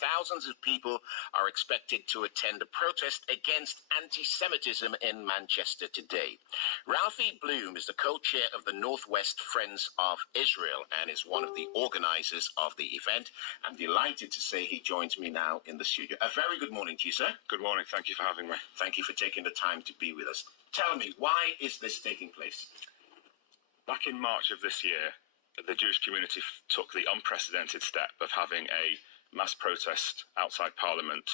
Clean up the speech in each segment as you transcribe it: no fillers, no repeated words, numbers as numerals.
thousands of people are expected to attend a protest against anti-Semitism in Manchester today. Raphi Bloom is the co-chair of the Northwest Friends of Israel and is one of the organizers of the event. I'm delighted to say he joins me now in the studio. A very good morning to you, sir. Good morning. Thank you for having me. Thank you for taking the time to be with us. Tell me, why is this taking place? Back in March of this year, the Jewish community took the unprecedented step of having a mass protest outside Parliament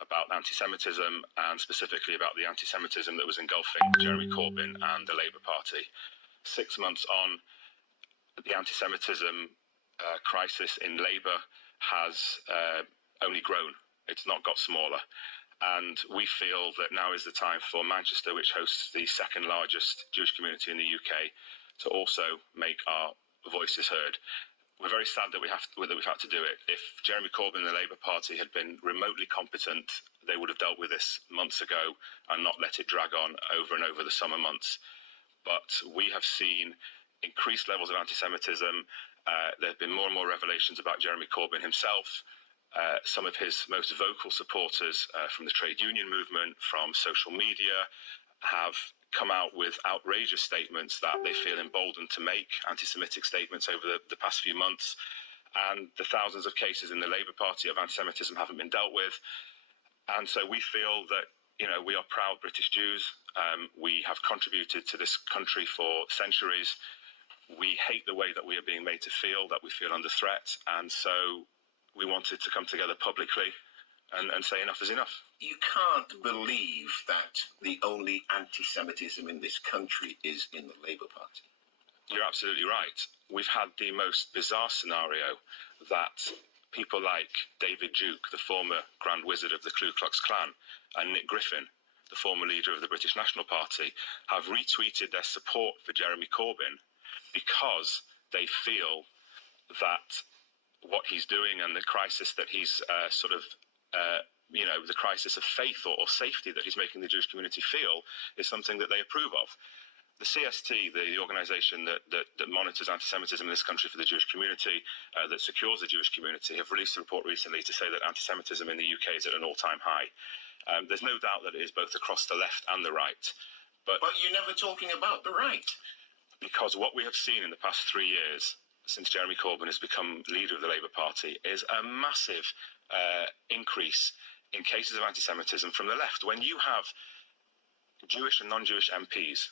about anti-Semitism, and specifically about the anti-Semitism that was engulfing Jeremy Corbyn and the Labour Party. 6 months on, the anti-Semitism crisis in Labour has only grown. It's not got smaller. And we feel that now is the time for Manchester, which hosts the second largest Jewish community in the UK, to also make our voices heard. We're very sad that we've had to do it. If Jeremy Corbyn and the Labour Party had been remotely competent, they would have dealt with this months ago and not let it drag on over and over the summer months. But we have seen increased levels of anti-Semitism. There have been more and more revelations about Jeremy Corbyn himself. Some of his most vocal supporters from the trade union movement, from social media, have come out with outrageous statements that they feel emboldened to make, anti-Semitic statements over the past few months. And the thousands of cases in the Labour Party of anti-Semitism haven't been dealt with. And so we feel that, we are proud British Jews. We have contributed to this country for centuries. We hate the way that we are being made to feel, that we feel under threat. And so we wanted to come together publicly and say enough is enough. You can't believe that the only anti-Semitism in this country is in the Labour Party. You're absolutely right. We've had the most bizarre scenario that people like David Duke, the former Grand Wizard of the Ku Klux Klan, and Nick Griffin, the former leader of the British National Party, have retweeted their support for Jeremy Corbyn because they feel that what he's doing and the crisis that he's the crisis of faith or safety that he's making the Jewish community feel is something that they approve of. The CST, the organisation that monitors anti-Semitism in this country for the Jewish community, that secures the Jewish community, have released a report recently to say that anti-Semitism in the UK is at an all-time high. There's no doubt that it is both across the left and the right. But you're never talking about the right. Because what we have seen in the past 3 years, since Jeremy Corbyn has become leader of the Labour Party, is a massive increase in cases of anti-Semitism from the left. When you have Jewish and non-Jewish MPs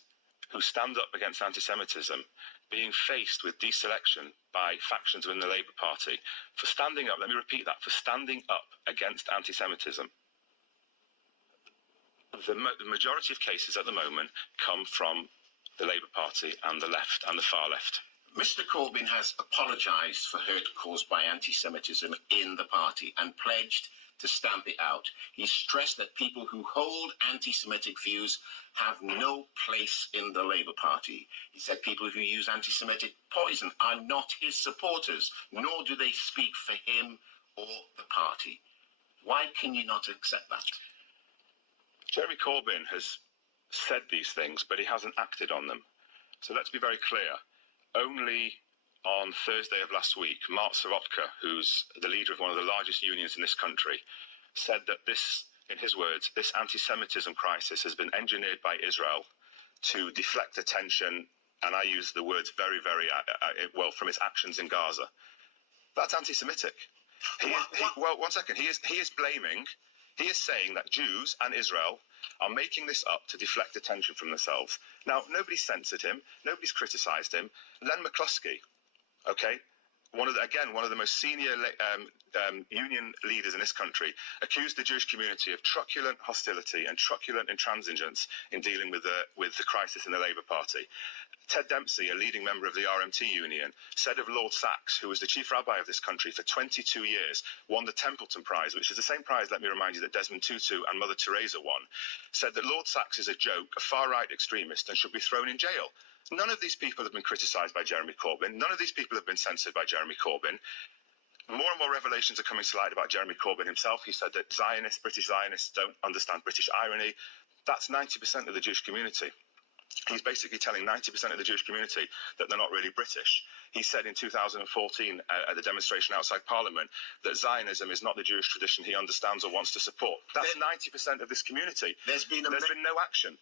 who stand up against anti-Semitism being faced with deselection by factions within the Labour Party for standing up, let me repeat that, for standing up against anti-Semitism, the majority of cases at the moment come from the Labour Party and the left and the far left. Mr. Corbyn has apologised for hurt caused by anti-Semitism in the party and pledged to stamp it out. He stressed that people who hold anti-Semitic views have no place in the Labour Party. He said people who use anti-Semitic poison are not his supporters, nor do they speak for him or the party. Why can you not accept that? Jeremy Corbyn has said these things, but he hasn't acted on them. So let's be very clear. Only on Thursday of last week, Mark Sorotka, who's the leader of one of the largest unions in this country, said that this, in his words, this anti-Semitism crisis has been engineered by Israel to deflect attention, and I use the words very, very well, from its actions in Gaza. That's anti-Semitic. Well, one second. He is saying that Jews and Israel are making this up to deflect attention from themselves. Now, nobody's censored him. Nobody's criticised him. Len McCluskey, okay, one of the most senior union leaders in this country, accused the Jewish community of truculent hostility and truculent intransigence in dealing with the crisis in the Labour Party. Ted Dempsey, a leading member of the RMT union, said of Lord Sachs, who was the chief rabbi of this country for 22 years, won the Templeton Prize, which is the same prize, let me remind you, that Desmond Tutu and Mother Teresa won, said that Lord Sachs is a joke, a far-right extremist, and should be thrown in jail. None of these people have been criticised by Jeremy Corbyn. None of these people have been censored by Jeremy Corbyn. More and more revelations are coming to light about Jeremy Corbyn himself. He said that British Zionists don't understand British irony. That's 90% of the Jewish community. He's basically telling 90% of the Jewish community that they're not really British. He said in 2014 at the demonstration outside Parliament that Zionism is not the Jewish tradition he understands or wants to support. That's 90% of this community. There's been no action.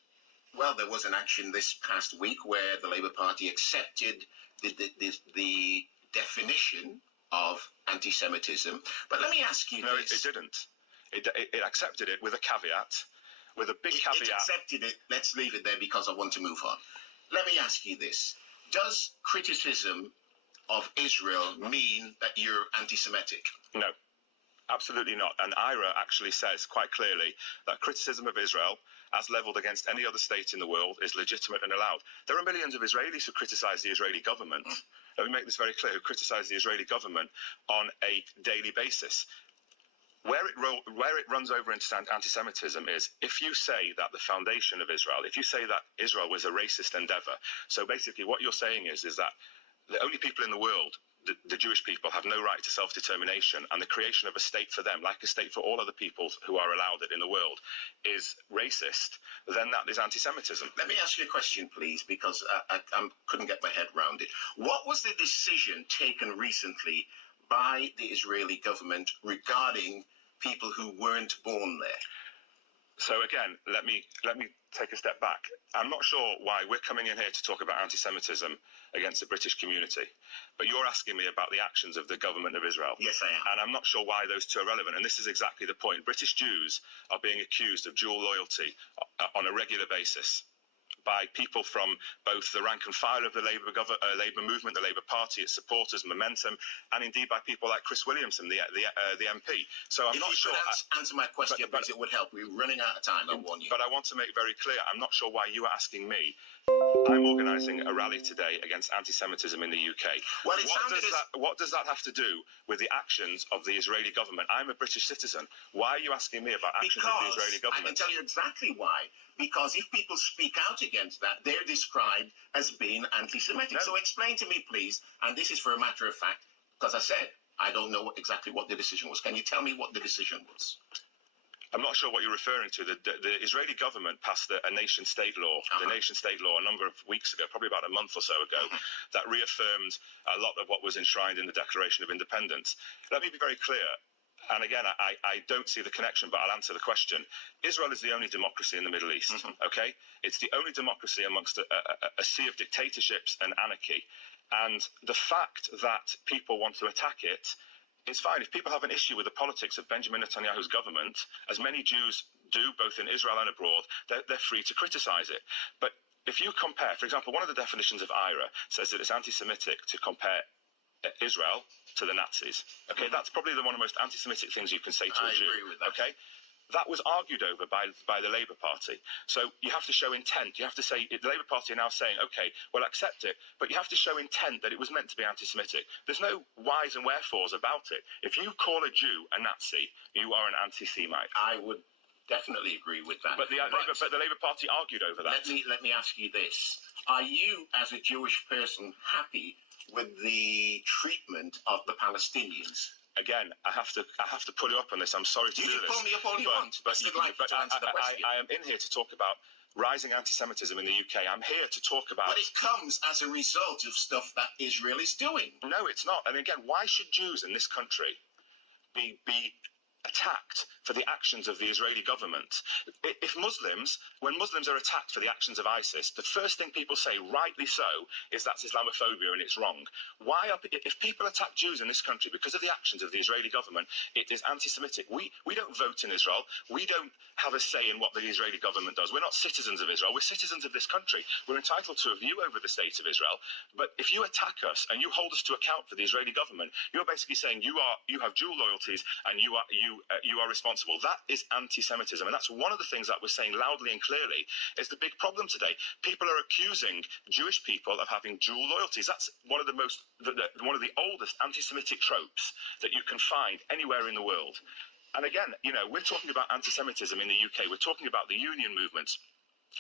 Well, there was an action this past week where the Labour Party accepted the definition of anti-Semitism. But let me ask you this. No, it didn't. It accepted it with a caveat. With a big caveat. It accepted it. Let's leave it there because I want to move on. Let me ask you this. Does criticism of Israel mean that you're anti-Semitic? No, absolutely not. And IRA actually says quite clearly that criticism of Israel, as levelled against any other state in the world, is legitimate and allowed. There are millions of Israelis who criticise the Israeli government. Let me make this very clear, who criticise the Israeli government on a daily basis. Where it runs over into anti-Semitism is if you say that the foundation of Israel, if you say that Israel was a racist endeavour, so basically what you're saying is that the only people in the world, the Jewish people, have no right to self-determination, and the creation of a state for them, like a state for all other peoples who are allowed it in the world, is racist, then that is anti-Semitism. Let me ask you a question, please, because I couldn't get my head around it. What was the decision taken recently by the Israeli government regarding people who weren't born there? So again, let me take a step back. I'm not sure why we're coming in here to talk about anti-Semitism against the British community, but you're asking me about the actions of the government of Israel. Yes, I am. And I'm not sure why those two are relevant. And this is exactly the point. British Jews are being accused of dual loyalty on a regular basis by people from both the rank and file of the Labour movement, the Labour Party, its supporters, Momentum, and indeed by people like Chris Williamson, the MP. So I'm not sure. If you could answer my question, because it would help. We're running out of time, I warn you. But I want to make very clear, I'm not sure why you are asking me. I'm organising a rally today against anti-Semitism in the UK. Well, what does that have to do with the actions of the Israeli government? I'm a British citizen. Why are you asking me about actions of the Israeli government? I can tell you exactly why. Because if people speak out against that, they're described as being anti-Semitic. No. So explain to me, please, and this is for a matter of fact, because I said I don't know exactly what the decision was. Can you tell me what the decision was? I'm not sure what you're referring to. The Israeli government passed a nation-state law, the nation-state law, a number of weeks ago, probably about a month or so ago, that reaffirmed a lot of what was enshrined in the Declaration of Independence. Let me be very clear. And again, I don't see the connection, but I'll answer the question. Israel is the only democracy in the Middle East, okay? It's the only democracy amongst a sea of dictatorships and anarchy. And the fact that people want to attack it, it's fine. If people have an issue with the politics of Benjamin Netanyahu's government, as many Jews do, both in Israel and abroad, they're free to criticise it. But if you compare, for example, one of the definitions of IRA says that it's anti-Semitic to compare Israel to the Nazis. Okay, that's probably one of the most anti-Semitic things you can say to a Jew. I agree with that. Okay, that was argued over by the Labour Party. So you have to show intent. You have to say, the Labour Party are now saying, okay, we'll accept it, but you have to show intent that it was meant to be anti-Semitic. There's no whys and wherefores about it. If you call a Jew a Nazi, you are an anti-Semite. I would definitely agree with that. But the Labour Party argued over that. Let me ask you this. Are you, as a Jewish person, happy with the treatment of the Palestinians? Again, I have to pull you up on this. I'm sorry to do this. You can pull me up all you want. But I am in here to talk about rising anti-Semitism in the UK. I'm here to talk about... But it comes as a result of stuff that Israel is doing. No, it's not. And again, why should Jews in this country be attacked for the actions of the Israeli government? If when Muslims are attacked for the actions of ISIS, the first thing people say, rightly so, is that's Islamophobia and it's wrong. If people attack Jews in this country because of the actions of the Israeli government, it is anti-Semitic. We don't vote in Israel. We don't have a say in what the Israeli government does. We're not citizens of Israel. We're citizens of this country. We're entitled to a view over the state of Israel. But if you attack us and you hold us to account for the Israeli government, you're basically saying you have dual loyalties and you are responsible. That is anti-Semitism, and that's one of the things that we're saying loudly and clearly is the big problem today. People are accusing Jewish people of having dual loyalties. That's one of the oldest anti-Semitic tropes that you can find anywhere in the world. And again, we're talking about anti-Semitism in the UK. We're talking about the union movements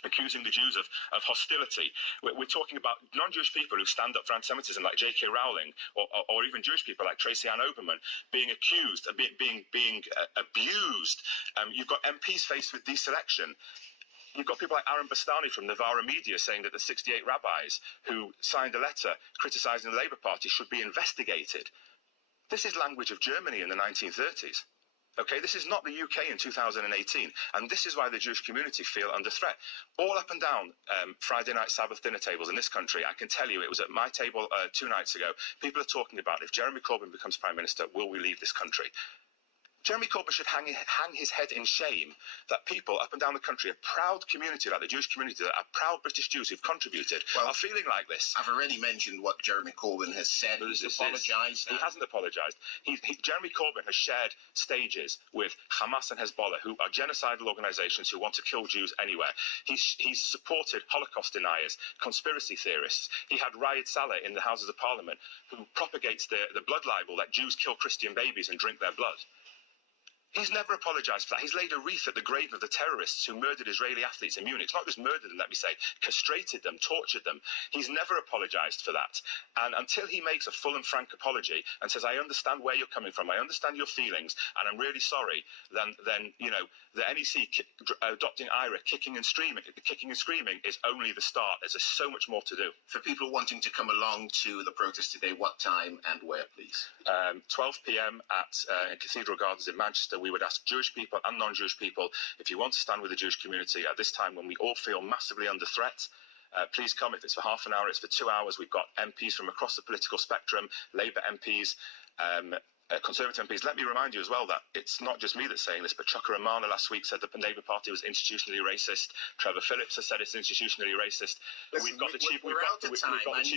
accusing the Jews of hostility. We're talking about non-Jewish people who stand up for anti-Semitism, like J.K. Rowling, or even Jewish people like Tracy Ann Oberman, being accused of being abused. You've got MPs faced with deselection. You've got people like Aaron Bastani from Novara Media saying that the 68 rabbis who signed a letter criticising the Labour Party should be investigated. This is language of Germany in the 1930s. Okay, this is not the UK in 2018, and this is why the Jewish community feel under threat. All up and down Friday night Sabbath dinner tables in this country, I can tell you, it was at my table 2 nights ago, people are talking about, if Jeremy Corbyn becomes Prime Minister, will we leave this country? Jeremy Corbyn should hang his head in shame that people up and down the country, a proud community like the Jewish community, that are proud British Jews who've contributed, are feeling like this. I've already mentioned what Jeremy Corbyn has said. He's apologised. He hasn't apologised. Jeremy Corbyn has shared stages with Hamas and Hezbollah, who are genocidal organisations who want to kill Jews anywhere. He's supported Holocaust deniers, conspiracy theorists. He had Raed Saleh in the Houses of Parliament, who propagates the blood libel that Jews kill Christian babies and drink their blood. He's never apologised for that. He's laid a wreath at the grave of the terrorists who murdered Israeli athletes in Munich. It's not just murdered them, let me say, castrated them, tortured them. He's never apologised for that. And until he makes a full and frank apology and says, I understand where you're coming from, I understand your feelings, and I'm really sorry, then you know, the NEC adopting IRA, kicking and screaming is only the start. There's so much more to do. For people wanting to come along to the protest today, what time and where, please? 12 p.m. at Cathedral Gardens in Manchester. We would ask Jewish people and non-Jewish people, if you want to stand with the Jewish community at this time when we all feel massively under threat, please come. If it's for half an hour, it's for 2 hours. We've got MPs from across the political spectrum, Labour MPs, Conservative MPs. Let me remind you as well that it's not just me that's saying this, but Chuka Umunna last week said the Labour Party was institutionally racist. Trevor Phillips has said it's institutionally racist. Listen, we've got the chief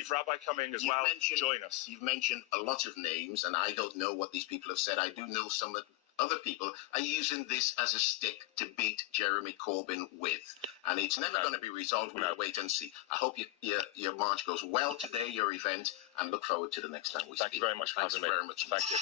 rabbi coming as well. Join us. You've mentioned a lot of names, and I don't know what these people have said. I do know some other people are using this as a stick to beat Jeremy Corbyn with, and it's never going to be resolved. We'll wait and see. I hope your march goes well today, your event, and look forward to the next time we speak. Thank you very much for having me. Thanks very much. Thank you.